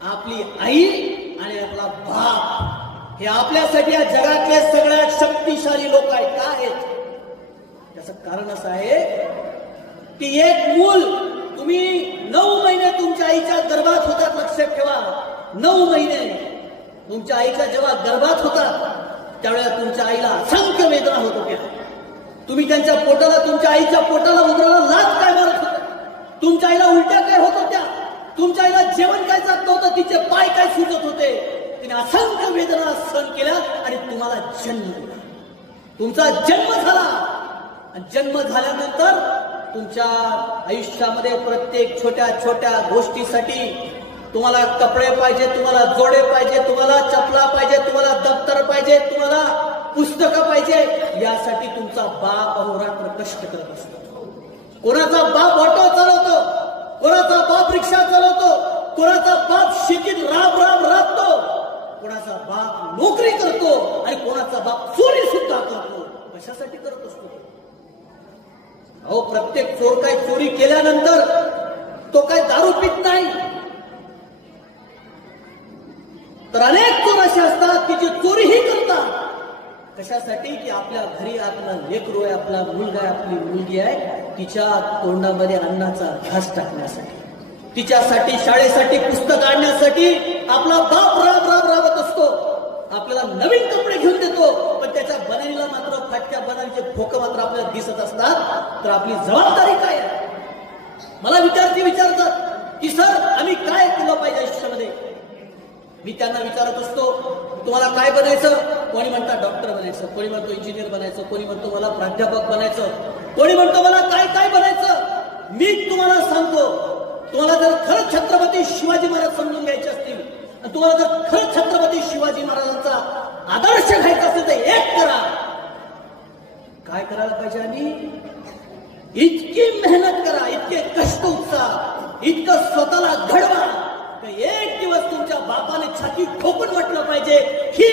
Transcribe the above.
आपली आई आणि आपला बाप हे आपल्यासाठी या जगातले सगळ्यात शक्तिशाली लोक आहेत. का आहेत? त्याचं कारण असं आहे की एक मूल तुम्ही 9 महिने तुमच्या आईच्या गर्भात होतात. लक्षात ठेवा, 9 महिने तुमच्या आईच्या जेव्हा गर्भात होतात त्यावेळेला तुमच्या आईला असंख्य वेदना होत होत्या. तुम्ही त्यांच्या पोटाला, तुमच्या आईच्या पोटाला उतराला लाच काय मारत होत्या. तुमच्या आईला उलट्या काय होत होत्या. तुमच्या आईला जेवण काय जात नव्हतं. तिचे पाय काय सुजत होते. तिने असंख्य वेदना सहन केल्या आणि तुम्हाला जन्म दिला. तुमचा जन्म झाला आणि जन्म झाल्यानंतर तुमच्या आयुष्यामध्ये प्रत्येक छोट्या छोट्या गोष्टीसाठी तुम्हाला कपडे पाहिजे, तुम्हाला जोडे पाहिजे, तुम्हाला चपला पाहिजे, तुम्हाला दप्तर पाहिजे, तुम्हाला पुस्तकं पाहिजे. यासाठी तुमचा बाप अहोरात्र कष्ट करत असतो. कोणाचा बाप ऑटो चालवतो, कोणाचा बाप रिक्षा चालवतो, कोणाचा बाप शेतीत राबतो, कोणाचा बाप नोकरी करतो आणि कोणाचा बाप चोरी सुद्धा करतो. कशासाठी करत असतो? अहो, प्रत्येक चोर काय चोरी केल्यानंतर तो काय दारू पित नाही. तर अनेक चोर असे असतात की जे चोरीही करतात. कशासाठी? की आपल्या घरी आपला लेकरू आहे, आपला मुलगा आहे, आपली मुलगी आहे, तिच्या तोंडामध्ये अन्नाचा घास टाकण्यासाठी, तिच्यासाठी शाळेसाठी पुस्तक आणण्यासाठी आपला बाप राबत असतो. आपल्याला नवीन कपडे घेऊन देतो, पण त्याच्या बनानीला मात्र फाटक्या बनानीचे भोकं मात्र आपल्याला दिसत असतात. तर आपली जबाबदारी काय आहे? मला विद्यार्थी विचारतात की सर आम्ही काय केलं पाहिजे आयुष्यामध्ये. मी त्यांना विचारत असतो तुम्हाला काय बनायचं. कोणी म्हणतात डॉक्टर बनायचं, कोणी म्हणतो इंजिनियर बनायचं, कोणी म्हणतो मला प्राध्यापक बनायचं, कोणी म्हणतो मला काय काय बनायचं. मी तुम्हाला सांगतो, तुम्हाला जर खरंच छत्रपती शिवाजी महाराज समजून घ्यायचे असतील आणि तुम्हाला जर खरंच छत्रपती शिवाजी महाराजांचा आदर्श घ्यायचा असेल तर एक करा. काय करायला पाहिजे? आणि इतकी मेहनत करा, इतके कष्ट उपसा, इतकं स्वतःला घडवा. एक दिवस तुमच्या बापाने छाती ठोकून म्हटलं पाहिजे ही